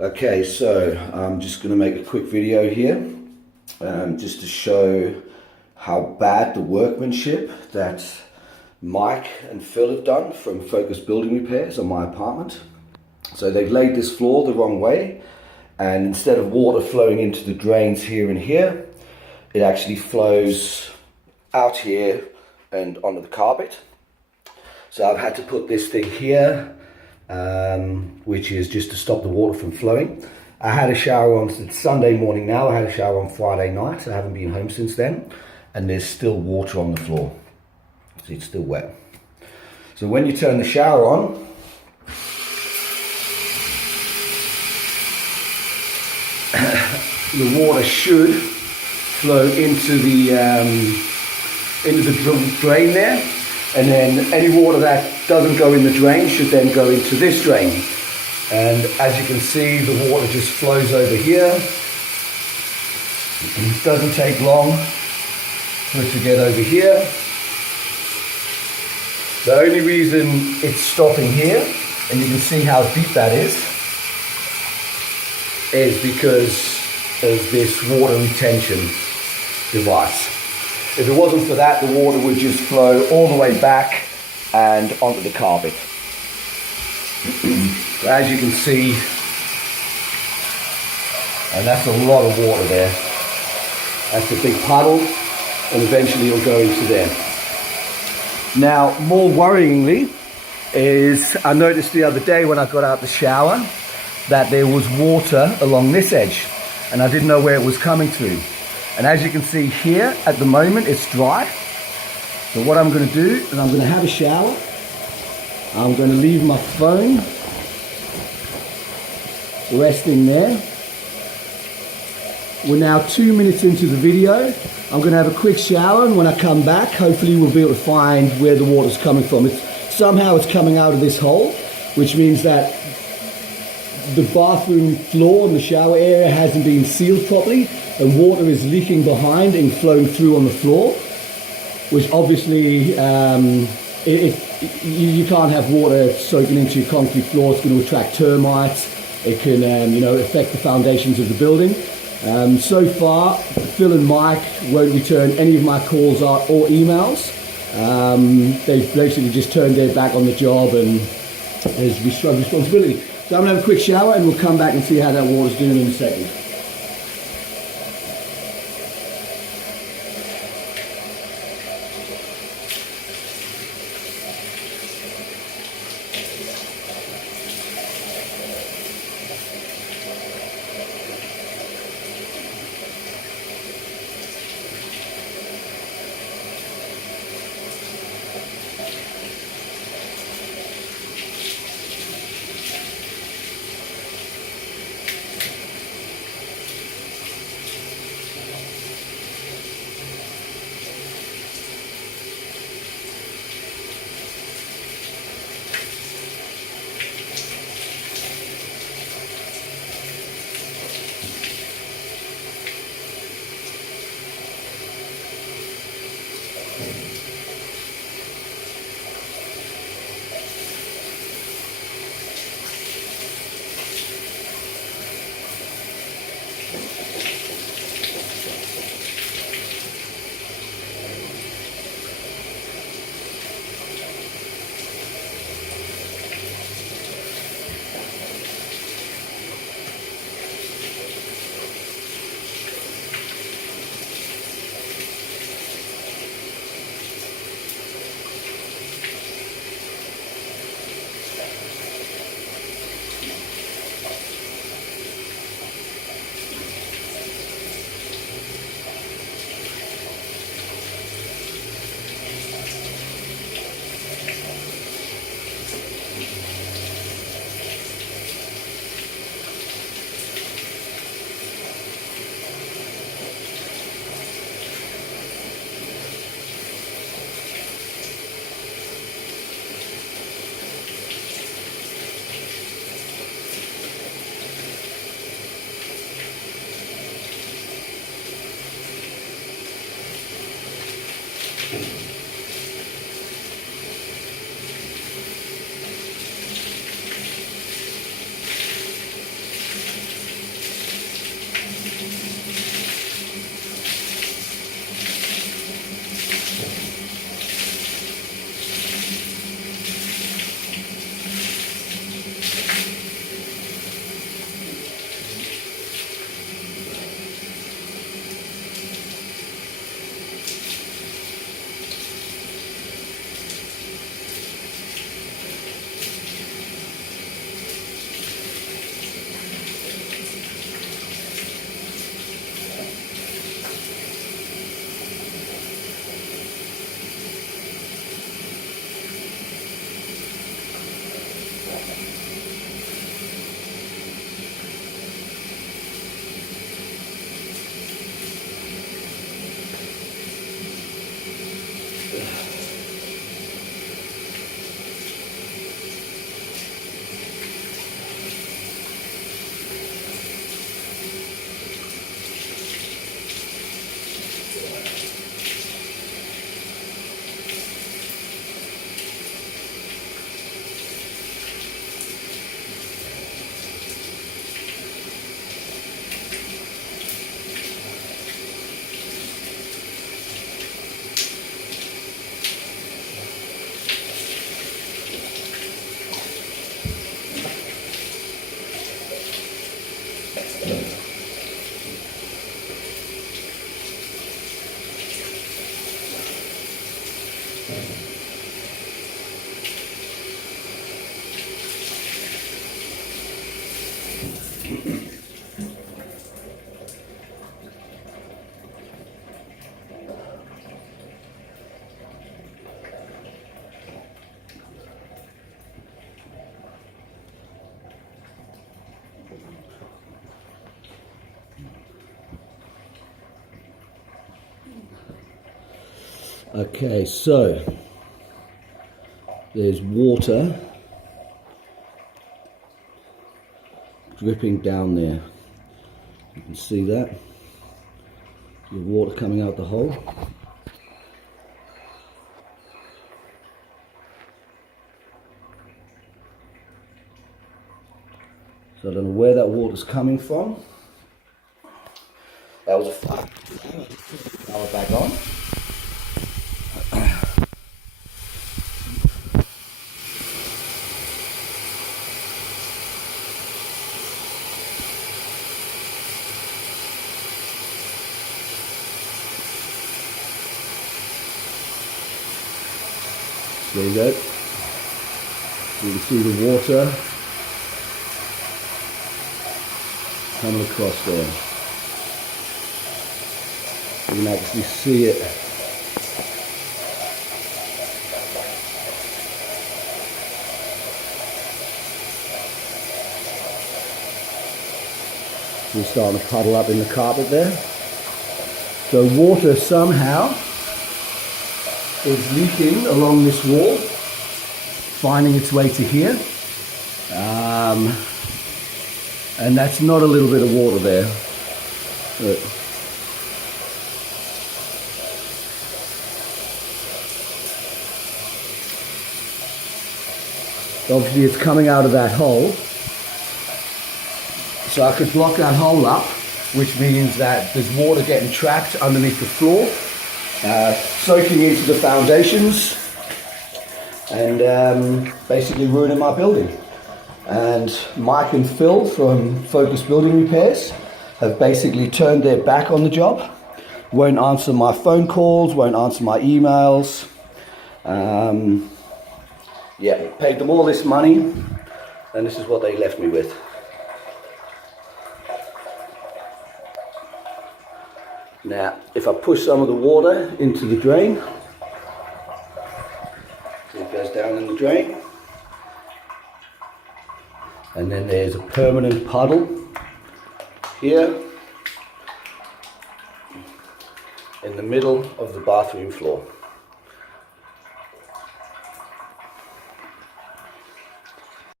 Okay, so I'm just going to make a quick video here just to show how bad the workmanship that Mike and Phil have done from Focus Building Repairs on my apartment. So they've laid this floor the wrong way, and instead of water flowing into the drains here and here, it actually flows out here and onto the carpet. So I've had to put this thing here, which is just to stop the water from flowing. I had a shower on, it's Sunday morning now, I had a shower on Friday night. I haven't been home since then, and there's still water on the floor. See, it's still wet. So when you turn the shower on, the water should flow into the drain there, and then any water that doesn't go in the drain should then go into this drain. And as you can see, the water just flows over here. It doesn't take long for it to get over here. The only reason it's stopping here, and you can see how deep that is because of this water retention device. If it wasn't for that, the water would just flow all the way back and onto the carpet. As you can see, and that's a lot of water there. That's the big puddle, and eventually it'll go into there. Now, more worryingly, is I noticed the other day when I got out the shower that there was water along this edge, and I didn't know where it was coming through. And as you can see here, at the moment, it's dry. So what I'm going to do is I'm going to have a shower. I'm going to leave my phone resting there. We're now 2 minutes into the video. I'm going to have a quick shower, and when I come back, hopefully we'll be able to find where the water's coming from. Somehow it's coming out of this hole, which means that the bathroom floor and the shower area hasn't been sealed properly, and water is leaking behind and flowing through on the floor, which obviously you can't have water soaking into your concrete floor. It's going to attract termites. It can affect the foundations of the building. So far, Phil and Mike won't return any of my calls or emails. They've basically just turned their back on the job, and there's responsibility. So I'm going to have a quick shower, and we'll come back and see how that water's doing in a second. Okay, so there's water dripping down there. You can see that. The water coming out the hole. So I don't know where that water's coming from. That was a fire. Power back on. There you go. You can see the water coming across there. You can actually see it. It's starting to puddle up in the carpet there. So water somehow is leaking along this wall, finding its way to here. And that's not a little bit of water there. Obviously it's coming out of that hole. So I could block that hole up, which means that there's water getting trapped underneath the floor, soaking into the foundations and basically ruining my building. And Mike and Phil from Focus Building Repairs have basically turned their back on the job, won't answer my phone calls, won't answer my emails. Yeah, paid them all this money and this is what they left me with. Now, if I push some of the water into the drain, it goes down in the drain. And then there's a permanent puddle here in the middle of the bathroom floor.